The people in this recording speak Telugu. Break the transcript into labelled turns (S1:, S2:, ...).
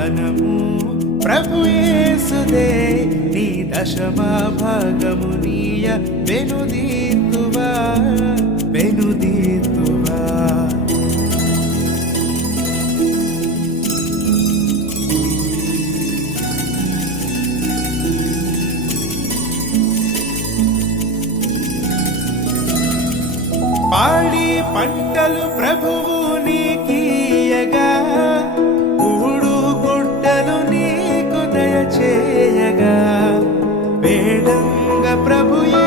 S1: ధనము ప్రభుయేసుదే నీ దశమా భాగము నీయ వెనుదీతువా వెనుదీతువా పాడి పంటలు ప్రభువు నీకి 那不一样